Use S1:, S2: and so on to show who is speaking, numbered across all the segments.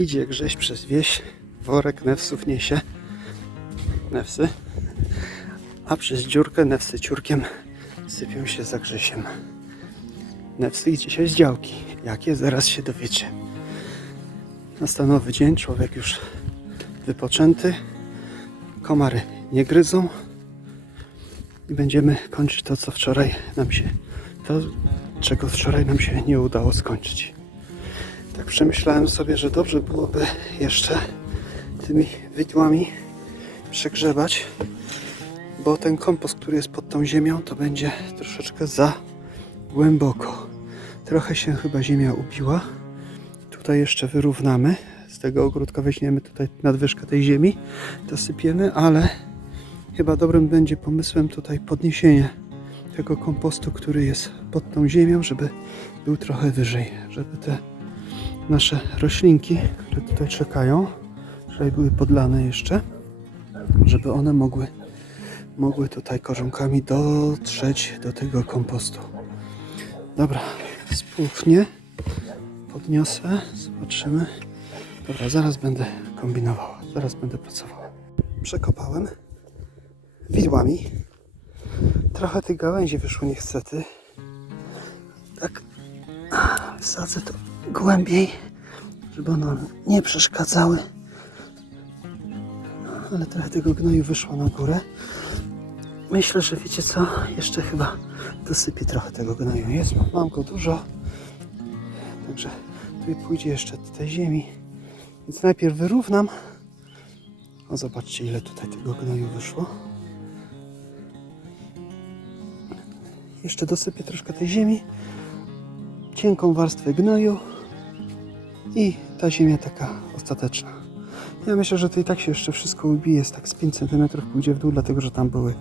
S1: Idzie Grześ przez wieś, worek newsów niesie. Newsy. A przez dziurkę newsy ciurkiem sypią się za Grzesiem. Newsy i dzisiaj z działki. Jakie? Zaraz się dowiecie. Nastał nowy dzień, człowiek już wypoczęty. Komary nie gryzą. I będziemy kończyć to, co wczoraj nam się, to, czego wczoraj nam się nie udało skończyć. Tak przemyślałem sobie, że dobrze byłoby jeszcze tymi widłami przegrzebać, bo ten kompost, który jest pod tą ziemią, to będzie troszeczkę za głęboko. Trochę się chyba ziemia ubiła. Tutaj jeszcze wyrównamy. Z tego ogródka weźmiemy tutaj nadwyżkę tej ziemi, dosypiemy, ale chyba dobrym będzie pomysłem tutaj podniesienie tego kompostu, który jest pod tą ziemią, żeby był trochę wyżej, żeby te nasze roślinki, które tutaj czekają, żeby były podlane jeszcze, żeby one mogły, mogły tutaj korzonkami dotrzeć do tego kompostu. Dobra, spuchnie, podniosę, zobaczymy. Dobra, zaraz będę kombinował, zaraz będę pracował. Przekopałem widłami. Trochę tych gałęzi wyszło niestety. Tak wsadzę to głębiej, żeby one nie przeszkadzały. Ale trochę tego gnoju wyszło na górę. Myślę, że wiecie co? Jeszcze chyba dosypię trochę tego gnoju. Jest, mam go dużo. Także tu pójdzie jeszcze tej ziemi. Więc najpierw wyrównam. O, zobaczcie ile tutaj tego gnoju wyszło. Jeszcze dosypię troszkę tej ziemi cienką warstwę gnoju i ta ziemia taka ostateczna. Ja myślę, że to i tak się jeszcze wszystko ubije, jest tak z 5 cm pójdzie w dół, dlatego że tam były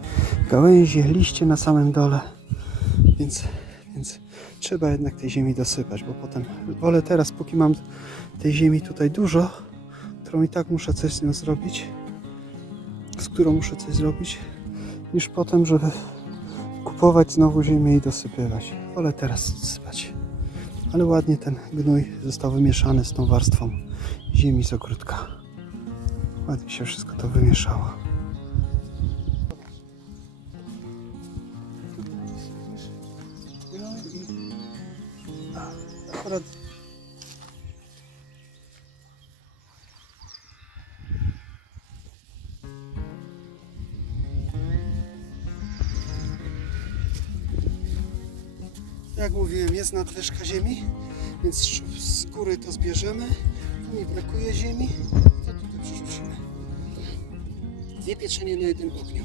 S1: gałęzie, liście na samym dole, więc, więc trzeba jednak tej ziemi dosypać, bo potem wolę teraz, póki mam tej ziemi tutaj dużo, którą i tak muszę coś z nią zrobić, z którą muszę coś zrobić, niż potem, żeby kupować znowu ziemię i dosypywać. Wolę teraz dosypać ale ładnie ten gnój został wymieszany z tą warstwą ziemi z ogródka. Ładnie się wszystko to wymieszało. Jak mówiłem, jest nadwyżka ziemi, więc z góry to zbierzemy. Tu nie brakuje ziemi, to tutaj przerzucimy. Dwie pieczenie na jednym ogniu.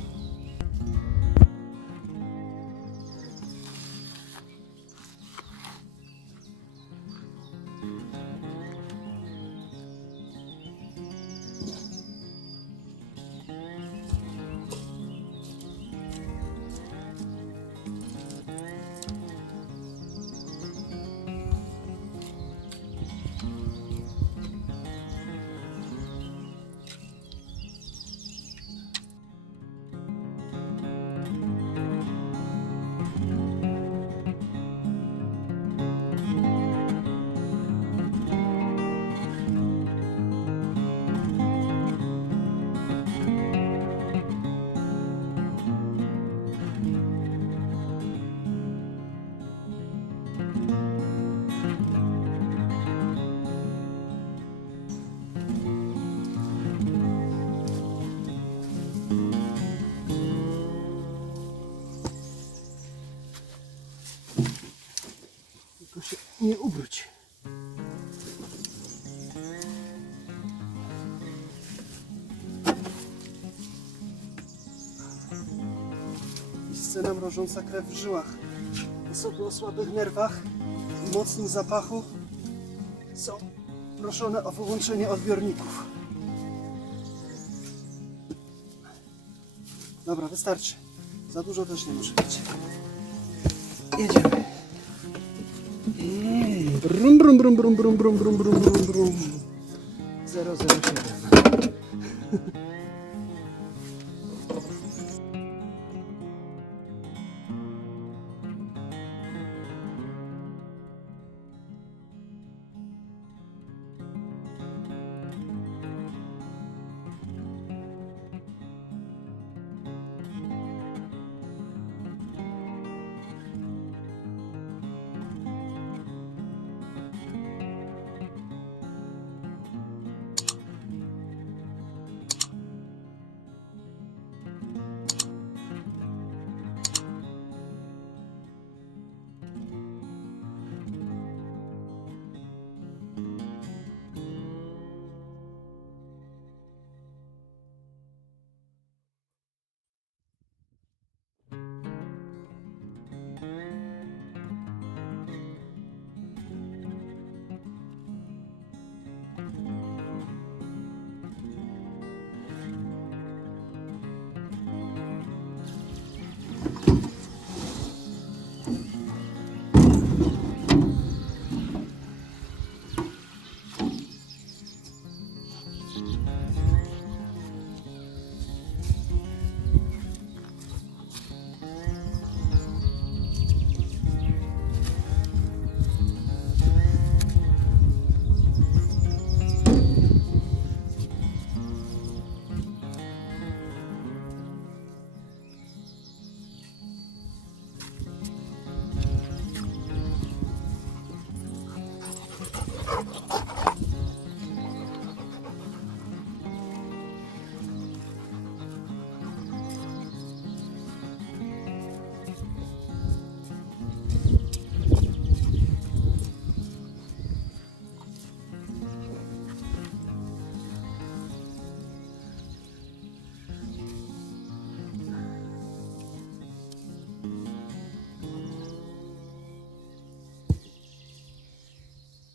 S1: Nie ubróć. I scena mrożąca krew w żyłach. Osoby o słabych nerwach i mocnym zapachu są proszone o wyłączenie odbiorników. Dobra, wystarczy. Za dużo też nie może być. Jedziemy. Brum, brum, brum, brum, brum, brum, brum, brum, brum, brum. 007.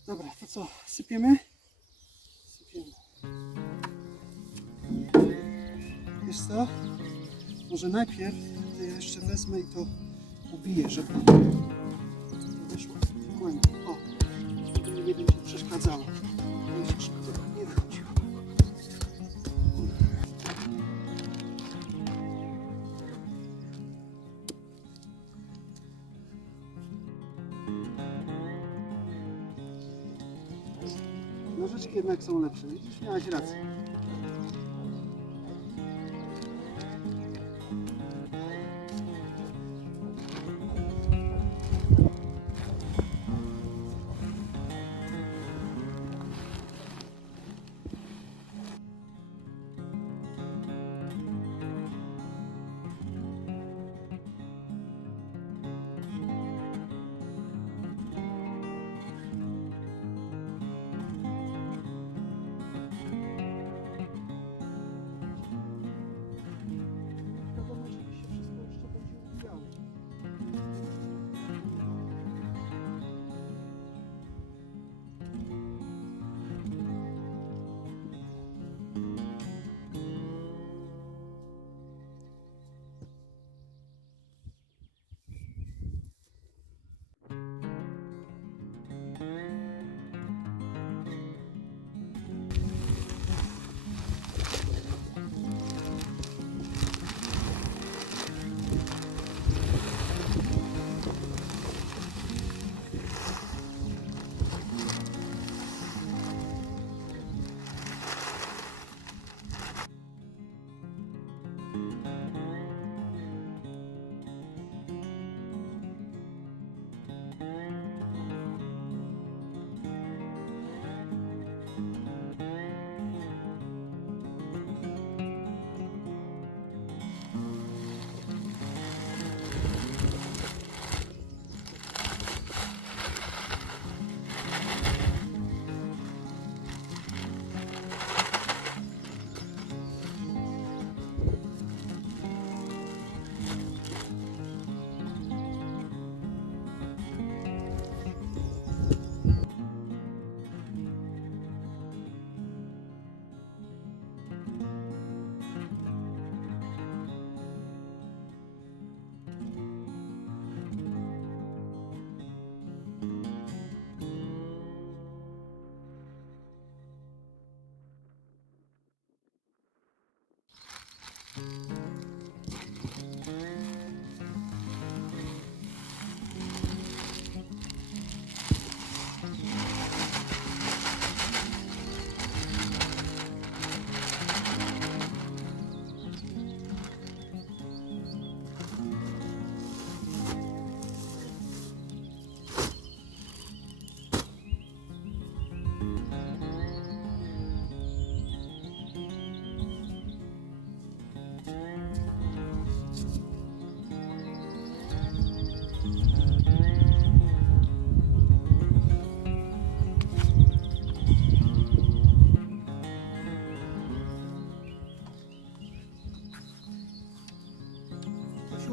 S1: Dobra, to co? Sypiemy? Sypiemy. Wiesz co? Może najpierw to ja jeszcze wezmę i to ubiję, żeby to weszło głębiej. O, żeby nie będzie przeszkadzało. Nożyczki jednak są lepsze. Widzisz, miałaś rację.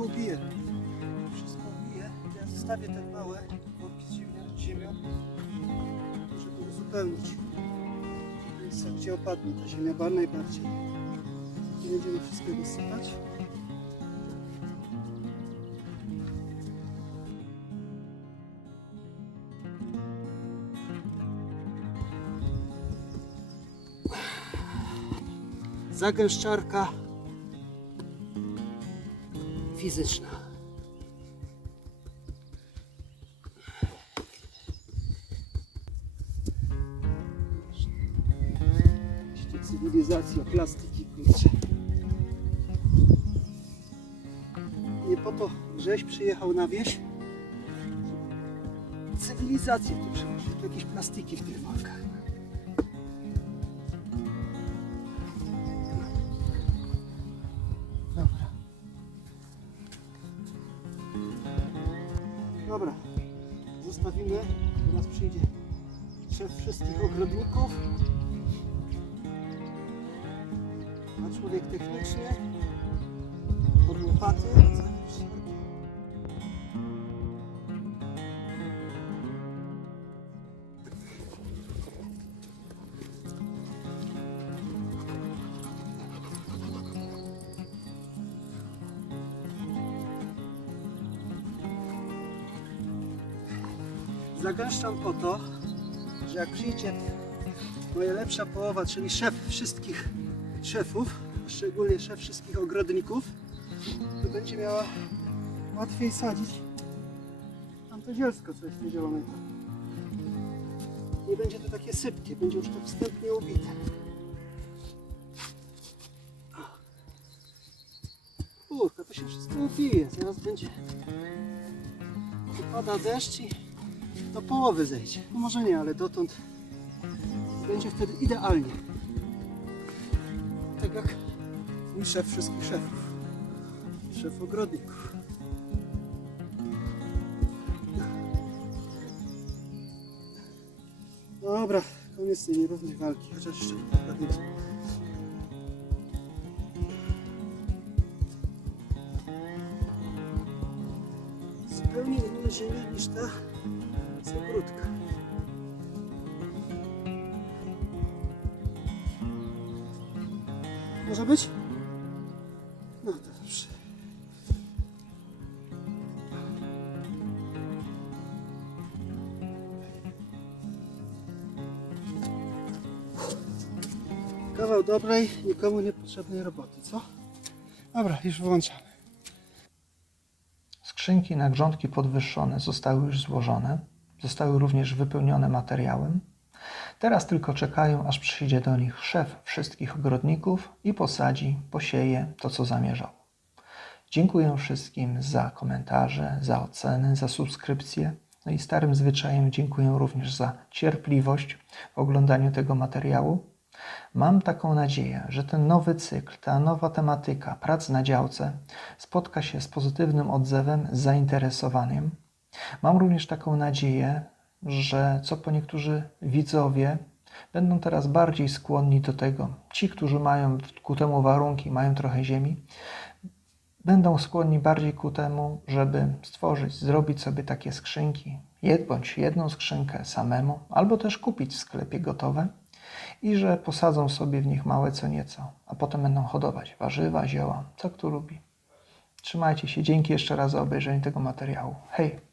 S1: Się ubije. Wszystko ubije. Ja zostawię te małe worki z ziemią, żeby uzupełnić miejsca, gdzie opadnie ta ziemia bar najbardziej. Nie będziemy wszystkiego sypać. zagęszczarka fizyczna. Cywilizacja, plastiki, kurczę. Nie po to Grześ przyjechał na wieś. Cywilizację tu przywozi. Tu jakieś plastiki w tych workach. Dobra. Zostawimy. Teraz przyjdzie szef wszystkich ogrodników. A człowiek techniczny. Od łopaty. Zagęszczam po to, że jak przyjdzie moja lepsza połowa, czyli szef wszystkich szefów, szczególnie szef wszystkich ogrodników, to będzie miała łatwiej sadzić tamto zielsko, co jest tu zielonego. Nie będzie to takie sypkie, będzie już to wstępnie ubite. Kurka, to się wszystko ubije, zaraz będzie upada deszcz i do połowy zejdzie. No może nie, ale dotąd będzie wtedy idealnie. Tak jak mój szef wszystkich szefów. Szef ogrodników. Dobra, koniec tej nierównej walki, chociaż jeszcze pewnie zupełnie inna ziemia niż ta z ogródka. Może być? No dobrze. Kawał dobrej, nikomu niepotrzebnej roboty, co? Dobra, już wyłączamy.
S2: Skrzynki na grządki podwyższone zostały już złożone, zostały również wypełnione materiałem. Teraz tylko czekają, aż przyjdzie do nich szef wszystkich ogrodników i posadzi, posieje to, co zamierzał. Dziękuję wszystkim za komentarze, za oceny, za subskrypcje. No i starym zwyczajem dziękuję również za cierpliwość w oglądaniu tego materiału. Mam taką nadzieję, że ten nowy cykl, ta nowa tematyka prac na działce spotka się z pozytywnym odzewem, zainteresowaniem. Mam również taką nadzieję, że co po niektórzy widzowie będą teraz bardziej skłonni do tego, ci, którzy mają ku temu warunki, mają trochę ziemi, będą skłonni bardziej ku temu, żeby stworzyć, zrobić sobie takie skrzynki, jed, bądź jedną skrzynkę samemu, albo też kupić w sklepie gotowe i że posadzą sobie w nich małe co nieco, a potem będą hodować warzywa, zioła, co kto lubi. Trzymajcie się, dzięki jeszcze raz za obejrzenie tego materiału. Hej!